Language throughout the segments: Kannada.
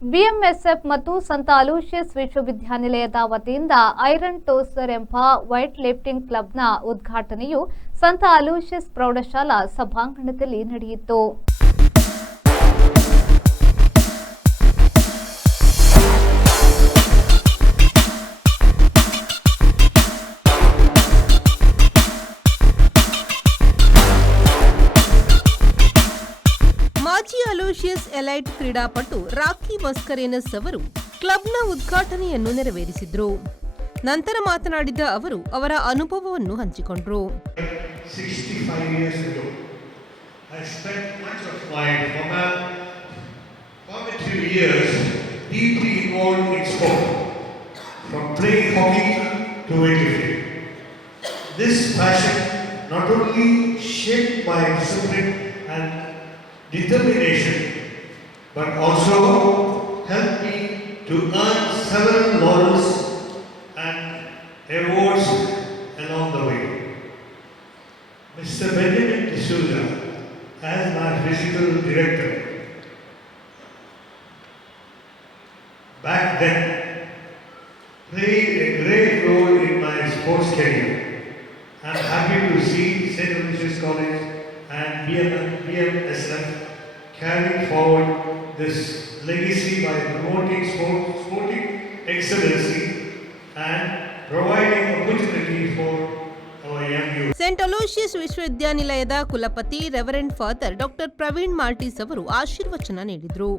ಬಿಎಂಎಸ್ಎಫ್ ಮತ್ತು ಸಂತ ಅಲೋಷಿಯಸ್ ವಿಶ್ವವಿದ್ಯಾನಿಲಯದ ವತಿಯಿಂದ ಐರನ್ ಟೋಸ್ಟರ್ ಎಂಬ ವೈಟ್ ಲಿಫ್ಟಿಂಗ್ ಕ್ಲಬ್ನ ಉದ್ಘಾಟನೆಯು ಸಂತ ಅಲೋಷಿಯಸ್ ಪ್ರೌಢಶಾಲಾ ಸಭಾಂಗಣದಲ್ಲಿ ನಡೆಯಿತು. ಮಾಜಿ ಅಲೋಷಿಯಸ್ ಎಲೈಟ್ ಕ್ರೀಡಾಪಟು ರಾಕಿ ಮಸ್ಕರೇನಸ್ ಅವರು ಕ್ಲಬ್ನ ಉದ್ಘಾಟನೆಯನ್ನು ನೆರವೇರಿಸಿದರು. ನಂತರ ಮಾತನಾಡಿದ ಅವರು ಅವರ ಅನುಭವವನ್ನು ಹಂಚಿಕೊಂಡರು. 65 years ago, I spent much of my formative years deeply involved in sport, from playing hockey to weightlifting. This passion not only shaped my discipline and determination, but also helped me to earn several laurels and awards along the way. Mr. Benjamin D'Souza, as my physical director, back then played a great role in my sports career. I am happy to see St. Aloysius College and BMSF carrying forward this legacy by promoting sporting excellency and providing opportunity for our young youth. Saint Aloysius ವಿಶ್ವವಿದ್ಯಾನಿಲಯದ ಕುಲಪತಿ Reverend Father Doctor Praveen Martis ಅವರು ಆಶೀರ್ವಚನ ನೀಡಿದರು.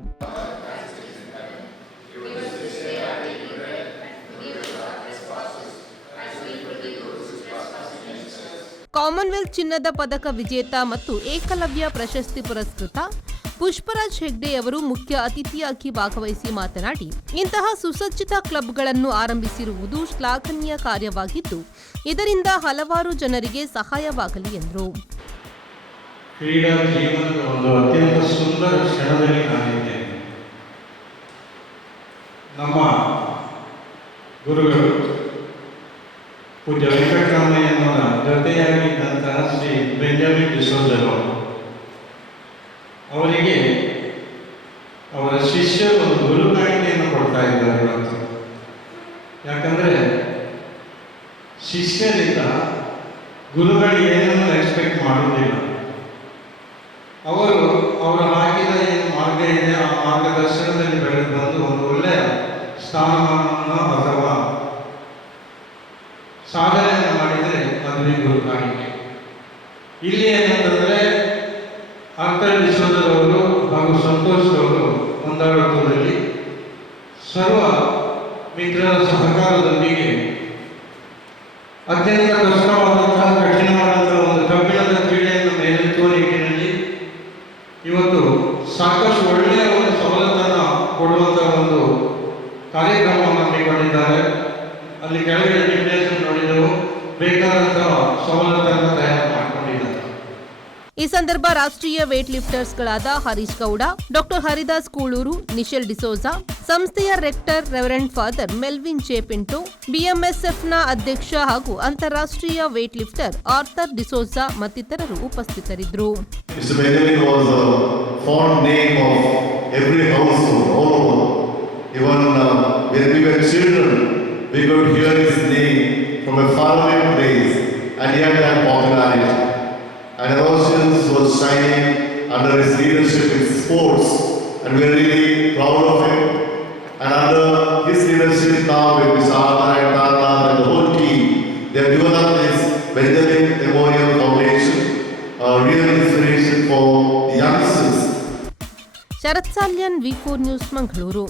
ಕಾಮನ್ವೆಲ್ತ್ ಚಿನ್ನದ ಪದಕ ವಿಜೇತ ಮತ್ತು ಏಕಲವ್ಯ ಪ್ರಶಸ್ತಿ ಪುರಸ್ಕೃತ ಪುಷ್ಪರಾಜ್ ಹೆಗ್ಡೆ ಅವರು ಮುಖ್ಯ ಅತಿಥಿಯಾಗಿ ಭಾಗವಹಿಸಿ ಮಾತನಾಡಿ, ಇಂತಹ ಸುಸಜ್ಜಿತ ಕ್ಲಬ್ಗಳನ್ನು ಆರಂಭಿಸಿರುವುದು ಶ್ಲಾಘನೀಯ ಕಾರ್ಯವಾಗಿದ್ದು, ಇದರಿಂದ ಹಲವಾರು ಜನರಿಗೆ ಸಹಾಯವಾಗಲಿ ಎಂದರು. ಕ್ರೀಡಾ ಜೀವನದ ಒಂದು ಅತ್ಯಂತ ಸುಂದರ ಕ್ಷಣದಲ್ಲಿ ನಾನಿದ್ದೇನೆ. ನಮ್ಮ ಗುರುಗಳು ಪೂಜ್ಯ ವೆಂಕಟರಾಮಯ್ಯನವರ ಜೊತೆಯಾಗಿದ್ದಂತಹ ಶ್ರೀ ಬೆಂಜಮಿನ್ ಡಿಸೋಜರು ಅವರಿಗೆ ಅವರ ಶಿಷ್ಯರು ಒಂದು ಗುರುಕಾಣಿಕೆಯನ್ನು ಕೊಡ್ತಾ ಇದ್ದಾರೆ ಇವತ್ತು. ಯಾಕಂದರೆ ಶಿಷ್ಯರಿಂದ ಗುರುಗಳು ಏನನ್ನು ಎಕ್ಸ್ಪೆಕ್ಟ್ ಮಾಡುವುದಿಲ್ಲ. ಅವರು ಹಾಕಿದ ಏನು ಮಾರ್ಗ ಇದೆ ಆ ಮಾರ್ಗದರ್ಶನದಲ್ಲಿ ಬೆಳೆದು ಬಂದು ಒಂದು ಒಳ್ಳೆಯ ಸ್ಥಾನಮಾನವನ್ನು ಅಥವಾ ಸಾಧನೆಯನ್ನು ಮಾಡಿದರೆ ಅದುವೇ ಗುರುಕಾಣಿಕೆ. ಇಲ್ಲಿ ಏನಂತಂದರೆ ಆರ್ಥರ್ ಡಿಸೋಜರವರು ಹಾಗೂ ಸಂತೋಷ್ ಅವರು ಒಂದಾಡೋದ್ರಲ್ಲಿ ಸರ್ವ ಮಿತ್ರರ ಸಹಕಾರದೊಂದಿಗೆ ಅತ್ಯಂತ ಕಷ್ಟವಾದಂತಹ ಕಠಿಣವಾದಂತಹ ಒಂದು ಕಬ್ಬಿಣದ ಕ್ರೀಡೆಯನ್ನು ಮೇಲೆತ್ತುವ ನಿಟ್ಟಿನಲ್ಲಿ ಇವತ್ತು ಸಾಕಷ್ಟು ಒಳ್ಳೆಯ ಒಂದು ಸವಲತ್ತನ್ನು ಕೊಡುವಂತಹ ಒಂದು ಕಾರ್ಯಕ್ರಮವನ್ನು ಹಮ್ಮಿಕೊಂಡಿದ್ದಾರೆ. ಅಲ್ಲಿ ಕೆಳಗಡೆ ಜಿಮ್ನೇಷಿಯಂ ನೋಡಿದೆವು, ಬೇಕಾದಂತಹ ಸವಲತ್ತನ್ನು ತಯಾರು ಮಾಡಿಕೊಂಡಿದ್ದಾರೆ. ಈ ಸಂದರ್ಭ ರಾಷ್ಟ್ರೀಯ ವೇಟ್ ಲಿಫ್ಟರ್ಸ್ಗಳಾದ ಹರೀಶ್ ಗೌಡ, ಡಾಕ್ಟರ್ ಹರಿದಾಸ್ ಕೂಳೂರು, ನಿಶೆಲ್ ಡಿಸೋಜಾ, ಸಂಸ್ಥೆಯ rector reverend father Melvin J Pinto, ಬಿಎಂಎಸ್ಎಫ್ನ ಅಧ್ಯಕ್ಷ ಹಾಗೂ ಅಂತಾರಾಷ್ಟ್ರೀಯ ವೇಟ್ ಲಿಫ್ಟರ್ ಆರ್ಥರ್ ಡಿಸೋಜಾ ಮತ್ತಿತರರು ಉಪಸ್ಥಿತರಿದ್ದರು. We could hear his name from a faraway place, and he had that popularity. And Aloysius was shining under his leadership in sports, and we are really proud of him. And under his leadership now with Visala and Tata and the whole team, they have given up this Benjamin Memorial Foundation, a real inspiration for the youngsters. Sharath Salian, ವಿ4 ನ್ಯೂಸ್, ಮಂಗಳೂರು.